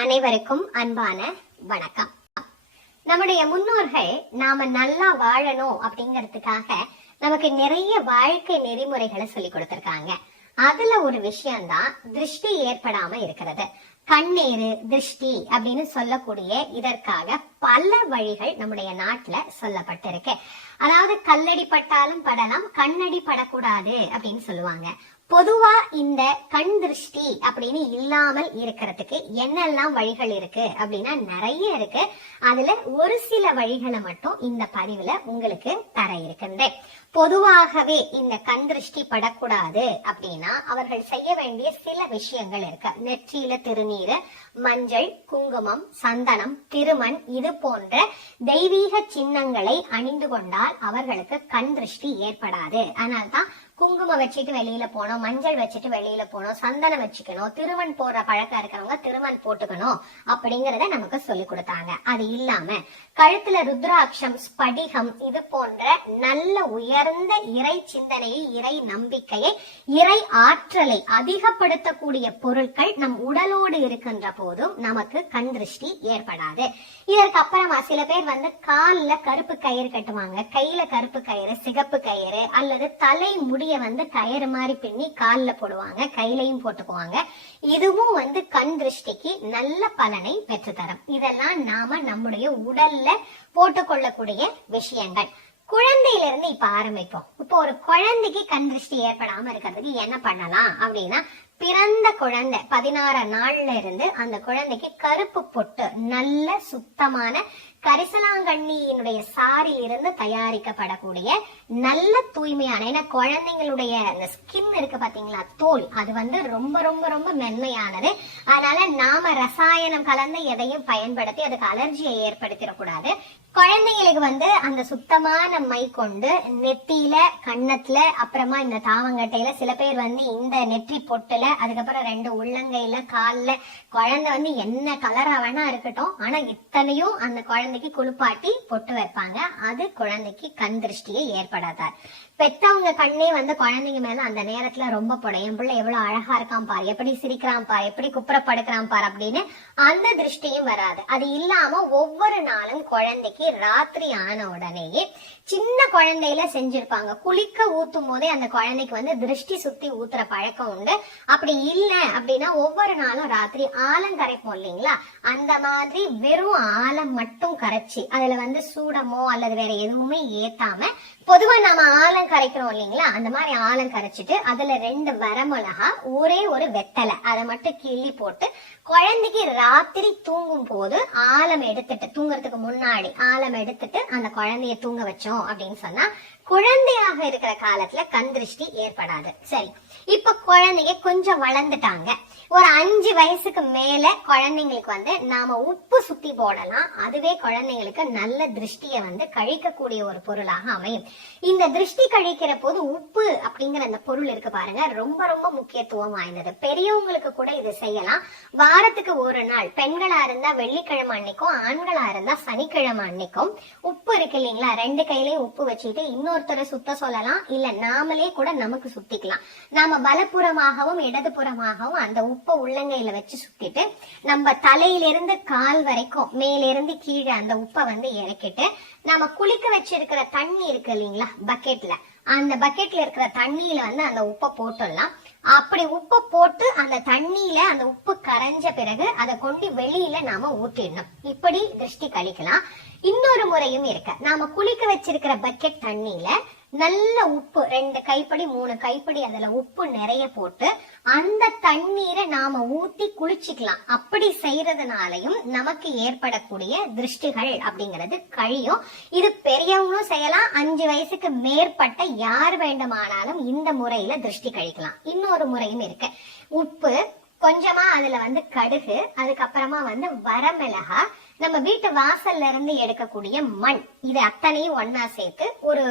அனைவருக்கும் அன்பான வணக்கம். நம்முடைய முன்னோர்கள் நாம நல்லா வாழணும் அப்படிங்கிறதுக்காக நமக்கு நிறைய வாழ்க்கை நெறிமுறைகளை சொல்லி கொடுத்திருக்காங்க. அதுல ஒரு விஷயம்தான் திருஷ்டி ஏற்படாம இருக்கிறது. கண்ணீரு திருஷ்டி அப்படின்னு சொல்லக்கூடிய இதற்காக பல வழிகள் நம்முடைய நாட்டுல சொல்லப்பட்டிருக்கு. அதாவது கல்லடி பட்டாலும் படலாம், கண்ணடி படக்கூடாது அப்படின்னு சொல்லுவாங்க. பொதுவா இந்த கண் திருஷ்டி அப்படின்னு இல்லாமல் இருக்கிறதுக்கு என்னெல்லாம் வழிகள் இருக்கு அப்படின்னா நிறைய இருக்கு. அதுல ஒரு சில வழிகளை மட்டும் இந்த பதிவுல உங்களுக்கு தர இருக்கின்றேன். பொதுவாகவே இந்த கண் திருஷ்டி படக்கூடாது அப்படின்னா அவர்கள் செய்ய வேண்டிய சில விஷயங்கள் இருக்கு. நெற்றியில திருநீரு, மஞ்சள், குங்குமம், சந்தனம், திருமண் இது போன்ற தெய்வீக சின்னங்களை அணிந்து கொண்டால் அவர்களுக்கு கண் திருஷ்டி ஏற்படாது. அதனால்தான் குங்குமம் வச்சுட்டு வெளியில போனோம், மஞ்சள் வச்சுட்டு வெளியில போனோம், சந்தனம் வச்சுக்கணும், திருமண் போடுற பழக்கம் இருக்கிறவங்க திருமண் போட்டுக்கணும் அப்படிங்கறத நமக்கு சொல்லி கொடுத்தாங்க. அது இல்லாம கழுத்துல ருத்ராட்சம், ஸ்படிகம் இது போன்ற நல்ல உயர்ந்த இறை சிந்தனையை, இறை நம்பிக்கையை, இறை ஆற்றலை அதிகப்படுத்தக்கூடிய பொருட்கள் நம் உடலோடு இருக்கின்ற போதும் நமக்கு கண் திருஷ்டி ஏற்படாது. இதற்கு அப்புறமா சில பேர் கால்ல கருப்பு கயிறு கட்டுவாங்க, கையில கருப்பு கயிறு, சிகப்பு கயிறு அல்லது தலை முடிய கயிறு மாதிரி பின்னி கால்ல போடுவாங்க, கையிலையும் போட்டுக்குவாங்க. இதுவும் கண் திருஷ்டிக்கு நல்ல பலனை பெற்றுத்தரும். இதெல்லாம் நாம நம்முடைய உடல்ல போட்டுக்கொள்ளக்கூடிய விஷயங்கள். குழந்தையில இருந்து இப்ப ஆரம்பிப்போம். இப்போ ஒரு குழந்தைக்கு கண் திருஷ்டி ஏற்படாம இருக்கிறதுக்கு என்ன பண்ணலாம் அப்படின்னா, பிறந்த குழந்தை 16 நாள்ல இருந்து அந்த குழந்தைக்கு கருப்பு பொட்டு, நல்ல சுத்தமான கரிசலாங்கண்ணியினுடைய சாரில் இருந்து தயாரிக்கப்படக்கூடிய நல்ல தூய்மையான, ஏன்னா குழந்தைங்களுடைய அந்த ஸ்கின் இருக்கு பாத்தீங்களா, தோல், அது ரொம்ப ரொம்ப ரொம்ப மென்மையானது. அதனால நாம ரசாயனம் கலந்து எதையும் பயன்படுத்தி அதுக்கு அலர்ஜியை ஏற்படுத்திடக்கூடாது. குழந்தைங்களுக்கு அந்த சுத்தமான மை கொண்டு நெத்தியில, கண்ணத்துல, அப்புறமா இந்த தாவங்கட்டையில, சில பேர் இந்த நெற்றி பொட்டுல, அதுக்கப்புறம் 2 உள்ளங்கையில, கால்ல, குழந்தை என்ன கலரா வேணா இருக்கட்டும், ஆனா இத்தனையும் அந்த குழந்தைக்கு குளிப்பாட்டி பொட்டு வைப்பாங்க. அது குழந்தைக்கு கண் திருஷ்டியை ஏற்படாதார். பெத்தவங்க கண்ணே குழந்தைங்க மேல அந்த நேரத்துல ரொம்ப படும். என் பிள்ளை எவ்வளவு அழகா இருக்கான் பாரு, எப்படி சிரிக்கிறான் பாரு, எப்படி குப்புறப்படுக்கிறான் பாரு அப்படின்னு அந்த திருஷ்டியும் வராது. அது இல்லாம ஒவ்வொரு நாளும் குழந்தைக்கு ராத்திரி ஆன உடனேயே சின்ன குழந்தையில செஞ்சிருப்பாங்க, குளிக்க ஊத்தும் போதே அந்த குழந்தைக்கு திருஷ்டி சுத்தி ஊத்துற பழக்கம் உண்டு. அப்படி இல்ல அப்படின்னா ஒவ்வொரு நாளும் ராத்திரி ஆலம் கரைப்போம் இல்லைங்களா, அந்த மாதிரி வெறும் ஆலம் மட்டும் கரைச்சி அதுல சூடமோ அல்லது வேற எதுவுமே ஏத்தாம பொதுவா நாம ஆலம் கரைக்கிறோம் இல்லைங்களா, அந்த மாதிரி ஆலம் கரைச்சிட்டு அதுல 2 வரமிளகா, ஒரே ஒரு வெத்தலை, அதை மட்டும் கிள்ளி போட்டு குழந்தைக்கு ராத்திரி தூங்கும் போது ஆலம் எடுத்துட்டு, தூங்குறதுக்கு முன்னாடி ஆலம் எடுத்துட்டு அந்த குழந்தைய தூங்க வச்சோம் அப்படின்னு சொன்னா குழந்தையாக இருக்கிற காலத்துல கண் திருஷ்டி ஏற்படாது. சரி, இப்ப குழந்தைங்க கொஞ்சம் வளர்ந்துட்டாங்க, ஒரு 5 வயசுக்கு மேல குழந்தைங்களுக்கு நாம உப்பு சுத்தி போடலாம். அதுவே குழந்தைங்களுக்கு நல்ல திருஷ்டியை கழிக்கக்கூடிய ஒரு பொருளாக அமையும். இந்த திருஷ்டி கழிக்கிற போது உப்பு அப்படிங்கிற அந்த பொருள் இருக்கு பாருங்க, ரொம்ப ரொம்ப முக்கியத்துவம் வாய்ந்தது. பெரியவங்களுக்கு கூட இது செய்யலாம். வாரத்துக்கு ஒரு நாள், பெண்களா இருந்தா வெள்ளிக்கிழமை அன்னைக்கும், ஆண்களா இருந்தா சனிக்கிழமை அன்னைக்கும் உப்பு இருக்கு இல்லைங்களா, 2 கையிலயும் உப்பு வச்சுட்டு இன்னொருத்தரை சுத்த சொல்லலாம், இல்ல நாமளே கூட நமக்கு சுத்திக்கலாம். நாம வலப்புறமாகவும் இடதுபுறமாகவும் அந்த உப்பை உள்ளங்கையில வச்சு சுத்திட்டு நம்ம தலையிலிருந்து கால் வரைக்கும் மேலிருந்து கீழே அந்த உப்பை இறக்கிட்டு நம்ம குளிக்க வச்சிருக்கிற தண்ணி இருக்கு இல்லைங்களா பக்கெட்ல, அந்த பக்கெட்ல இருக்கிற தண்ணியில அந்த உப்பை போட்டுடலாம். அப்படி உப்பை போட்டு அந்த தண்ணியில அந்த உப்பு கரைஞ்ச பிறகு அதை கொண்டு வெளியில நாம ஊற்றிடணும். இப்படி திருஷ்டி கழிக்கலாம். இன்னொரு முறையும் இருக்கு. நாம குளிக்க வச்சிருக்கிற பக்கெட் தண்ணியில நல்ல உப்பு 2 கைப்படி 3 கைப்படி அதுல உப்பு நிறைய போட்டு அந்த தண்ணீரை நாம ஊத்தி குளிச்சுக்கலாம். அப்படி செய்யறதுனாலையும் நமக்கு ஏற்படக்கூடிய திருஷ்டிகள் அப்படிங்கிறது கழியும். இது பெரியவங்களும் செய்யலாம், 5 வயசுக்கு மேற்பட்ட யார் வேண்டுமானாலும் இந்த முறையில திருஷ்டி கழிக்கலாம். இன்னொரு முறையும் இருக்கு. உப்பு கொஞ்சமா அதுல கடுகு, அதுக்கப்புறமா வரமிளகா, நம்ம வீட்டு வாசல்ல இருந்து எடுக்கக்கூடிய மண், இது அத்தனையும் ஒன்னா சேர்த்து ஒரு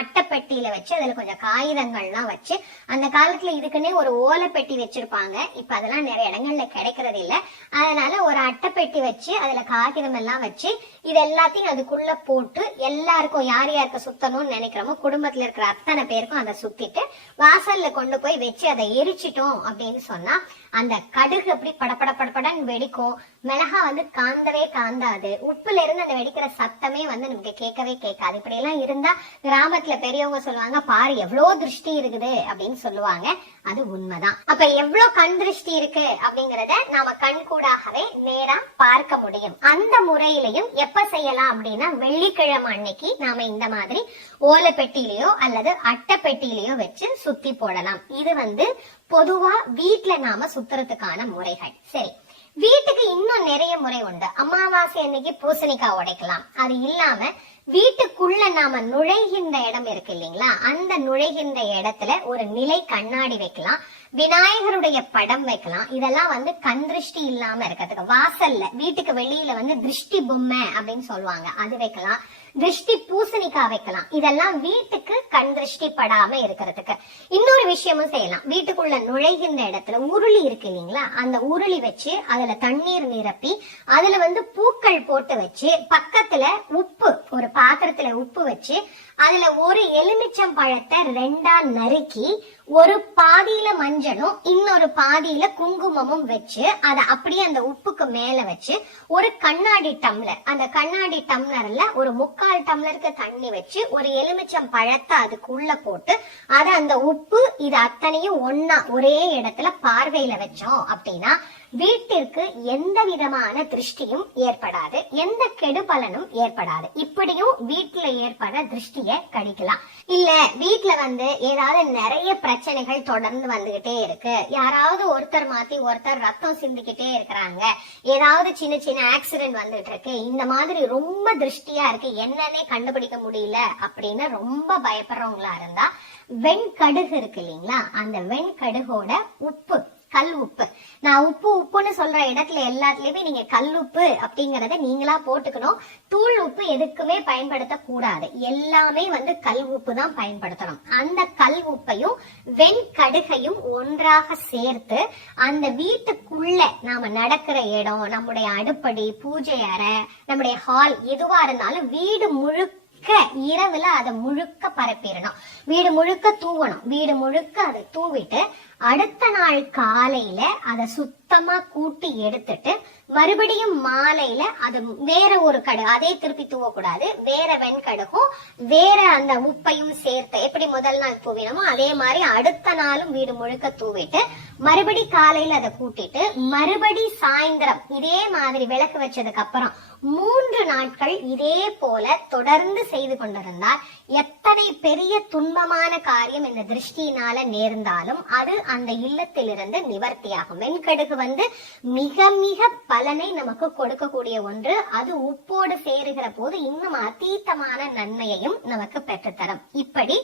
அட்டைப்பெட்டியில வச்சு அதுல கொஞ்சம் காகிதங்கள்லாம் வச்சு, அந்த காலத்துல இதுக்குன்னே ஒரு ஓலைப்பெட்டி வச்சிருப்பாங்க, இப்ப அதெல்லாம் நிறைய இடங்கள்ல கிடைக்கிறது இல்ல, அதனால ஒரு அட்டைப்பெட்டி வச்சு அதுல காகிதம் எல்லாம் வச்சு இது எல்லாத்தையும் அதுக்குள்ள போட்டு எல்லாருக்கும் யார் யாருக்கு சுத்தணும்னு நினைக்கிறோமோ குடும்பத்துல இருக்கிற அத்தனை பேருக்கும் அதை சுத்திட்டு வாசல்ல கொண்டு போய் வச்சு அதை எரிச்சிட்டோம் அப்படின்னு சொன்னா அந்த கடுகு அப்படி படபட படபடன்னு வெடிக்கும். மிளகா வந்து காந்தவே காந்தாது. உப்புல இருந்து அந்த வெடிக்கிற சத்தமே வந்து நமக்கு கேட்கவே கேட்காது. இப்படி எல்லாம் இருந்தா கிராமத்துல பெரியவங்க சொல்லுவாங்க, பாரு எவ்வளவு திருஷ்டி இருக்குது அப்படின்னு சொல்லுவாங்க. அது உண்மைதான். அப்ப எவ்வளவு கண் திருஷ்டி இருக்கு அப்படிங்கறத நாம கண் கூடாகவே நேரா பார்க்க முடியும். அந்த முறையிலையும் எப்ப செய்யலாம் அப்படின்னா, வெள்ளிக்கிழமை அன்னைக்கு நாம இந்த மாதிரி ஓலை பெட்டியிலயோ அல்லது அட்டை பெட்டியிலயோ வச்சு சுத்தி போடலாம். இது வந்து பொதுவா வீட்டுல நாம சுத்துறதுக்கான முறைகள். சரி, வீட்டுக்கு இன்னும் நிறைய முறை உண்டு. அமாவாசை அன்னைக்கு பூசணிக்காய் உடைக்கலாம். அது இல்லாம வீட்டுக்குள்ள நாம நுழைகின்ற இடம் இருக்கு இல்லைங்களா, அந்த நுழைகின்ற இடத்துல ஒரு நிலை கண்ணாடி வைக்கலாம். விநாயகருடைய படம் வைக்கலாம். இதெல்லாம் வந்து கண் திருஷ்டி இல்லாம இருக்கிறதுக்கு. வாசல்ல வீட்டுக்கு வெளியில வந்து திருஷ்டி பொம்மை அப்படின்னு சொல்லுவாங்க, அது வைக்கலாம். திருஷ்டி பூசணிக்காய் வைக்கலாம். இதெல்லாம் வீட்டுக்கு கண் திருஷ்டி படாம இருக்கிறதுக்கு. இன்னொரு விஷயமும் செய்யலாம். வீட்டுக்குள்ள நுழைகின்ற இடத்துல உருளி இருக்கு இல்லைங்களா, அந்த உருளி வச்சு அதுல தண்ணீர் நிரப்பி அதுல வந்து பூக்கள் போட்டு வச்சு பக்கத்துல உப்பு, ஒரு பாத்திரத்துல உப்பு வச்சு அதுல ஒரு எலுமிச்சம் பழத்தை 2ஆ நறுக்கி ஒரு பாதியில மஞ்சளும் இன்னொரு பாதியில குங்குமமும் வச்சு அதை அப்படியே அந்த உப்புக்கு மேல வச்சு ஒரு கண்ணாடி டம்ளர், அந்த கண்ணாடி டம்ளர்ல ஒரு 3/4 டம்ளருக்கு தண்ணி வச்சு ஒரு எலுமிச்சம் பழத்தை அதுக்குள்ள போட்டு அதை அந்த உப்பு இது அத்தனையும் ஒன்னா ஒரே இடத்துல பார்வையில வச்சோம் அப்படின்னா வீட்டிற்கு எந்த விதமான திருஷ்டியும் ஏற்படாது, எந்த கெடு பலனும் ஏற்படாது. இப்படியும் வீட்டுல ஏற்பட திருஷ்டிய கழிக்கலாம். இல்ல வீட்டுல வந்து ஏதாவது நிறைய பிரச்சனைகள் தொடர்ந்து வந்துகிட்டே இருக்கு, யாராவது ஒருத்தர் மாத்தி ஒருத்தர் ரத்தம் சிந்திக்கிட்டே இருக்கிறாங்க, ஏதாவது சின்ன சின்ன ஆக்சிடென்ட் வந்துட்டு இருக்கு, இந்த மாதிரி ரொம்ப திருஷ்டியா இருக்கு, என்னன்னே கண்டுபிடிக்க முடியல அப்படின்னு ரொம்ப பயப்படுறவங்களா இருந்தா வெண்கடுகு இருக்கு இல்லைங்களா, அந்த வெண்கடுகோட உப்பு, கல் உப்பு, நான் உப்பு உப்புன்னு சொல்ற இடத்துல எல்லாத்துலயுமே நீங்க கல் உப்பு அப்படிங்கறத நீங்களா போட்டுக்கணும். தூள் உப்பு எதுக்குமே பயன்படுத்த கூடாது. எல்லாமே வந்து கல் உப்பு தான் பயன்படுத்தணும். அந்த கல் உப்பையும் வெண்கடுகையும் ஒன்றாக சேர்த்து அந்த வீட்டுக்குள்ள நாம நடக்கிற இடம், நம்முடைய அடுப்படி, பூஜை அறை, நம்முடைய ஹால் எதுவா இருந்தாலும் வீடு முழுக்க இரவுல அதை முழுக்க பரப்பிடணும். வீடு முழுக்க தூவணும். வீடு முழுக்க அதை தூவிட்டு அடுத்த நாள் காலையில அதை சுத்தமா கூட்டி எடுத்துட்டு மறுபடியும் மாலையில அது வேற ஒரு கடுகு, அதே திருப்பி தூவக்கூடாது, வேற வெண்கடுகும் வேற அந்த உப்பையும் சேர்த்து எப்படி முதல் நாள் தூவினமோ அதே மாதிரி அடுத்த நாளும் வீடு முழுக்க தூவிட்டு மறுபடி காலையில அதை கூட்டிட்டு மறுபடி சாயந்தரம் இதே மாதிரி விளக்கு வச்சதுக்கு அப்புறம் 3 நாட்கள் இதே போல தொடர்ந்து செய்து கொண்டிருந்தால் எத்தனை பெரிய துன்பமான காரியம் இந்த திருஷ்டியினால நேர்ந்தாலும் அது அந்த இல்லத்திலிருந்து நிவர்த்தியாகும். வெண்கடுகு வந்து மிக மிக பலனை நமக்கு கொடுக்கக்கூடிய ஒன்று. அது உப்போடு சேருகிற போது இன்னும் அதீதமான நன்மையையும் நமக்கு பெற்றுத்தரும். இப்படி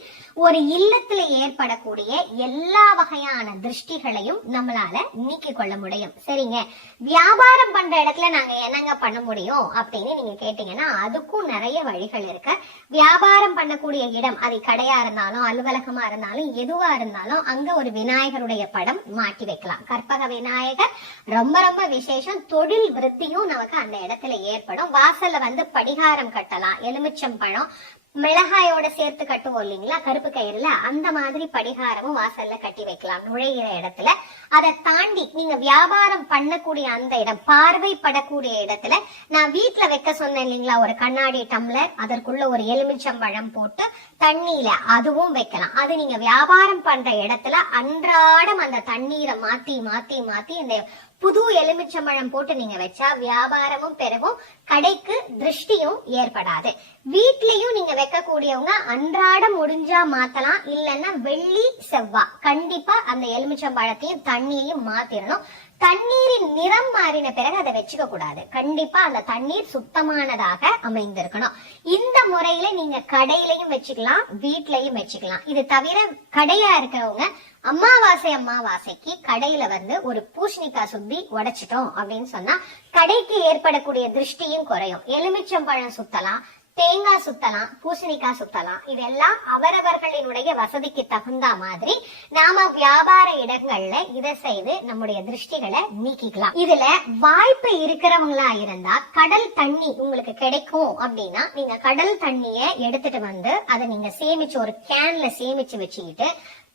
ஒரு இல்லத்துல ஏற்படக்கூடிய எல்லா வகையான திருஷ்டிகளையும் நம்மளால நீக்கிக் கொள்ள முடியும். சரிங்க, வியாபாரம் பண்ற இடத்துல நாங்க என்னங்க பண்ண முடியும் அப்படின்னு நீங்க கேட்டீங்கன்னா அதுக்கும் நிறைய வழிகள் இருக்கு. வியாபாரம் பண்ணக்கூடிய இடம், அது கடையா இருந்தாலும் அலுவலகமா இருந்தாலும் எதுவா இருந்தாலும் அங்க ஒரு விநாயகருடைய படம் மாட்டி வைக்கலாம். கற்பக விநாயகர் ரொம்ப ரொம்ப விசேஷம். தொழில் விருத்தியும் நமக்கு அந்த இடத்துல ஏற்படும். வாசல்ல வந்து படிகாரம் கட்டலாம். எலுமிச்சம் பழம் மிளகாயோட சேர்த்து கட்டுவோம் இல்லைங்களா கருப்பு கயிறுல, அந்த மாதிரி படிகாரமும் வாசல்ல கட்டி வைக்கலாம் நுழையிற இடத்துல. அதை தாண்டி நீங்க வியாபாரம் பண்ணக்கூடிய அந்த இடம், பார்வைப்படக்கூடிய இடத்துல நான் வீட்டுல வைக்க சொன்னேன் இல்லைங்களா ஒரு கண்ணாடி டம்ளர், அதற்குள்ள ஒரு எலுமிச்சம்பழம் போட்டு தண்ணியில அதுவும் வைக்கலாம். அது நீங்க வியாபாரம் பண்ற இடத்துல அன்றாடம் அந்த தண்ணீரை மாத்தி மாத்தி மாத்தி இந்த புது எலுமிச்சம்பழம் போட்டு நீங்க வச்சா வியாபாரமும் பெருகும், கடைக்கு திருஷ்டியும் ஏற்படாது. வீட்லயும் நீங்க வைக்கக்கூடியவங்க அன்றாடம் முடிஞ்சா மாத்தலாம். இல்லைன்னா வெள்ளி செவ்வாய் கண்டிப்பா அந்த எலுமிச்சம்பழத்தையும் தண்ணியையும் மாத்திரணும். தண்ணீரின் நிறம் மாறின பிறகு அதை வச்சுக்க கூடாது. கண்டிப்பா அந்த தண்ணீர் சுத்தமானதாக அமைந்திருக்கணும். இந்த முறையில நீங்க கடையிலையும் வச்சுக்கலாம், வீட்லயும் வச்சுக்கலாம். இது தவிர கடையா இருக்கிறவங்க அமாவாசைக்கு கடையில வந்து ஒரு பூசணிக்காய் சுத்தி உடைச்சிட்டோம் அப்படின்னு சொன்னா கடைக்கு ஏற்படக்கூடிய திருஷ்டியும் குறையும். எலுமிச்சம்பழம் சுத்தலாம், தேங்காய் சுத்தலாம், பூசணிக்காய் சுத்தலாம். இதெல்லாம் அவரவர்களினுடைய வசதிக்கு தகுந்த மாதிரி நாம வியாபார இடங்கள்ல இதை செய்து நம்முடைய திருஷ்டிகளை நீக்கிக்கலாம். இதுல வாய்ப்பு இருக்கிறவங்களா இருந்தா கடல் தண்ணி உங்களுக்கு கிடைக்கும் அப்படின்னா நீங்க கடல் தண்ணிய எடுத்துட்டு வந்து அதை நீங்க சேமிச்சு ஒரு கேன்ல சேமிச்சு வச்சுக்கிட்டு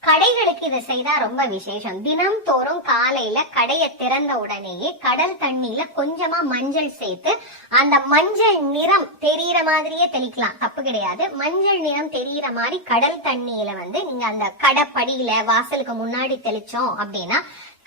கடைகளுக்கு இதை செய்தா ரொம்ப விசேஷம். தினம் தோறும் காலையில கடையை திறந்த உடனேயே கடல் தண்ணியில கொஞ்சமா மஞ்சள் சேர்த்து அந்த மஞ்சள் நிறம் தெரியற மாதிரியே தெளிக்கலாம், தப்பு கிடையாது. மஞ்சள் நிறம் தெரியற மாதிரி கடல் தண்ணியில நீங்க அந்த கடைப்படியில வாசலுக்கு முன்னாடி தெளிச்சோம் அப்படின்னா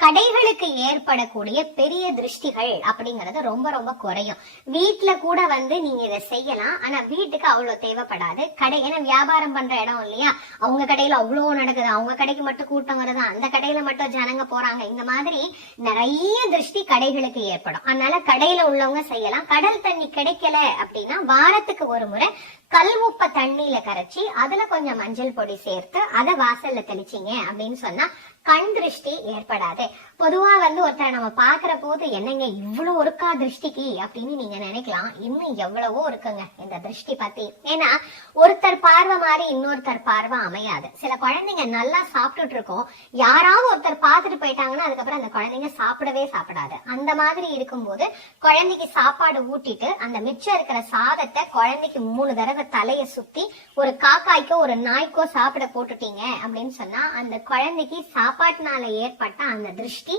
கடைகளுக்கு ஏற்படக்கூடிய பெரிய திருஷ்டிகள் அப்படிங்கறது ரொம்ப ரொம்ப குறையும். வீட்டுல கூட நீங்க இதை செய்யலாம். ஆனா வீட்டுக்கு அவ்வளவு தேவைப்படாது. கடை ஏன்னா வியாபாரம் பண்ற இடம் இல்லையா, அவங்க கடையில அவ்வளவு நடக்குது, அவங்க கடைக்கு மட்டும் கூட்டம் வருது, அந்த கடையில மட்டும் ஜனங்க போறாங்க, இந்த மாதிரி நிறைய திருஷ்டி கடைகளுக்கு ஏற்படும். அதனால கடையில உள்ளவங்க செய்யலாம். கடல் தண்ணி கிடைக்கல அப்படின்னா வாரத்துக்கு ஒரு முறை கல் உப்ப தண்ணியில கரைச்சி அதுல கொஞ்சம் மஞ்சள் பொடி சேர்த்து அதை வாசல்ல தெளிச்சிங்க அப்படின்னு சொன்னா கண் திருஷ்டி ஏற்படாது. பொதுவா ஒருத்தரை நம்ம பாக்குற போது என்னங்க இவ்வளவு இருக்கா திருஷ்டிக்கு அப்படின்னு நீங்க நினைக்கலாம். இன்னும் எவ்வளவோ இருக்குங்க இந்த திருஷ்டி பத்தி. ஏன்னா ஒருத்தர் பார்வை மாதிரி இன்னொருத்தர் பார்வை அமையாது. சில குழந்தைங்க நல்லா சாப்பிட்டுட்டு இருக்கோம், யாராவது ஒருத்தர் பார்த்துட்டு போயிட்டாங்கன்னா அதுக்கப்புறம் அந்த குழந்தைங்க சாப்பிடவே சாப்பிடாது. அந்த மாதிரி இருக்கும்போது குழந்தைக்கு சாப்பாடு ஊட்டிட்டு அந்த மிச்சம் இருக்கிற சாதத்தை குழந்தைக்கு 3 தடவை தலைய சுத்தி ஒரு காக்காய்க்கோ ஒரு நாய்க்கோ சாப்பிட போட்டுட்டீங்க அப்படின்னு சொன்னா அந்த குழந்தைக்கு சாப்பாட்டுனால ஏற்பட்ட அந்த திருஷ்டி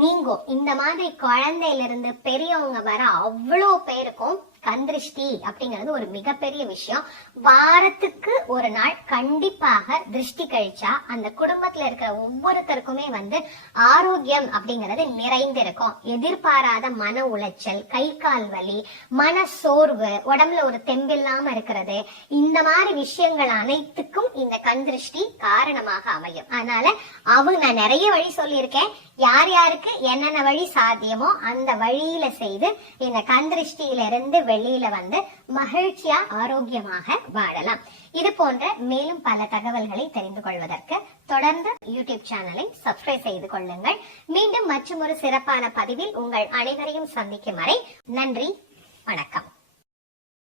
நீங்கும். இந்த மாதிரி குழந்தையில இருந்து பெரியவங்க வர அவ்வளவு பேருக்கும் கந்திருஷ்டி அப்படிங்கிறது ஒரு மிகப்பெரிய விஷயம். வாரத்துக்கு ஒரு நாள் கண்டிப்பாக திருஷ்டி கழிச்சா அந்த குடும்பத்துல இருக்கிற ஒவ்வொருத்தருக்குமே ஆரோக்கியம் அப்படிங்கிறது நிறைந்திருக்கும். எதிர்பாராத மன உளைச்சல், கை கால் வலி, மன சோர்வு, உடம்புல ஒரு தெம்பில்லாம இருக்கிறது, இந்த மாதிரி விஷயங்கள் அனைத்துக்கும் இந்த கந்திருஷ்டி காரணமாக அமையும். அதனால நான் நிறைய வழி சொல்லியிருக்கேன். யார் யாருக்கு என்னென்ன வழி சாத்தியமோ அந்த வழியில செய்து இந்த கந்திருஷ்டியில இருந்து வெளியில மகிழ்ச்சியா ஆரோக்கியமாக வாழலாம். இது போன்ற மேலும் பல தகவல்களை தெரிந்து கொள்வதற்கு தொடர்ந்து யூடியூப் சேனலை சப்ஸ்கிரைப் செய்து கொள்ளுங்கள். மீண்டும் மற்றொரு சிறப்பான பதிவில் உங்கள் அனைவரையும் சந்திக்கும் வரை நன்றி, வணக்கம்.